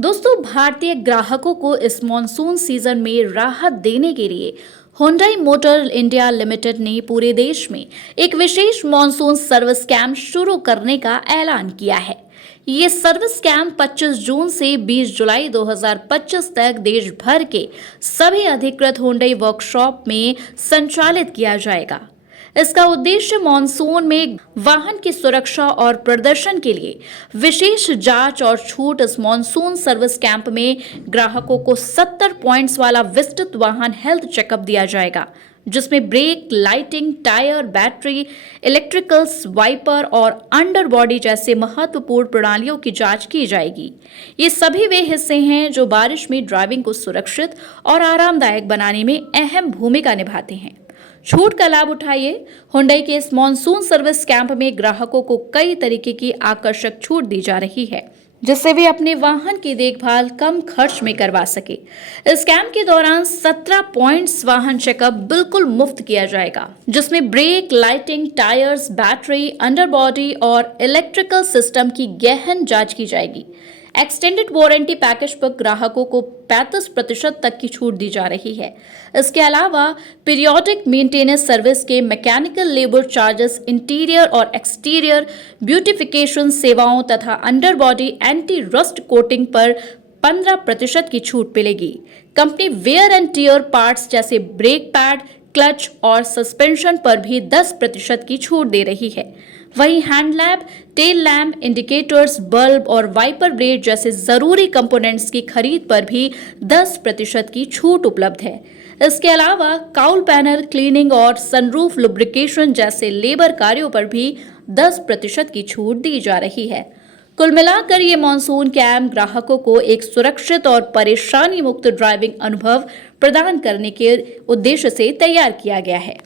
दोस्तों, भारतीय ग्राहकों को इस मॉनसून सीजन में राहत देने के लिए हुंडई मोटर इंडिया लिमिटेड ने पूरे देश में एक विशेष मॉनसून सर्विस कैंप शुरू करने का ऐलान किया है। ये सर्विस कैंप 25 जून से 20 जुलाई 2025 तक देश भर के सभी अधिकृत हुंडई वर्कशॉप में संचालित किया जाएगा। इसका उद्देश्य मॉनसून में वाहन की सुरक्षा और प्रदर्शन के लिए विशेष जांच और छूट। इस मॉनसून सर्विस कैंप में ग्राहकों को 70 पॉइंट्स वाला विस्तृत वाहन हेल्थ चेकअप दिया जाएगा, जिसमें brake, lighting, tyre, battery, electricals, wiper और अंडर बॉडी जैसे महत्वपूर्ण प्रणालियों की जांच की जाएगी। ये सभी वे हिस्से हैं जो बारिश में ड्राइविंग को सुरक्षित और आरामदायक बनाने में अहम भूमिका निभाते हैं। छूट का लाभ उठाइए। हुंडई के इस मॉनसून सर्विस कैंप में ग्राहकों को कई तरीके की आकर्षक छूट दी जा रही है, जिससे वे अपने वाहन की देखभाल कम खर्च में करवा सके। इस कैंप के दौरान 17 पॉइंट्स वाहन चेकअप बिल्कुल मुफ्त किया जाएगा, जिसमें brake, lighting, tyres, battery, underbody और इलेक्ट्रिकल सिस्टम की गहन जांच की जाएगी। एक्सटेंडेड वारंटी पैकेज पर ग्राहकों को 35% तक की छूट दी जा रही है। इसके अलावा पीरियोडिक मेंटेनेंस सर्विस के मैकेनिकल लेबर चार्जेस, इंटीरियर और एक्सटीरियर ब्यूटिफिकेशन सेवाओं तथा अंडरबॉडी एंटी रस्ट कोटिंग पर 15% की छूट मिलेगी। Company wear and tear parts जैसे ब्रेक पैड, क्लच और सस्पेंशन पर भी 10% की छूट दे रही है। वहीं headlamp, tail lamp, indicators, bulb और वाइपर ब्लेड जैसे जरूरी कंपोनेंट्स की खरीद पर भी 10% की छूट उपलब्ध है। इसके अलावा काउल पैनल क्लीनिंग और सनरूफ लुब्रिकेशन जैसे लेबर कार्यों पर भी 10% की छूट दी जा रही है। कुल मिलाकर ये मॉनसून कैंप ग्राहकों को एक सुरक्षित और परेशानी मुक्त ड्राइविंग अनुभव प्रदान करने के उद्देश्य से तैयार किया गया है।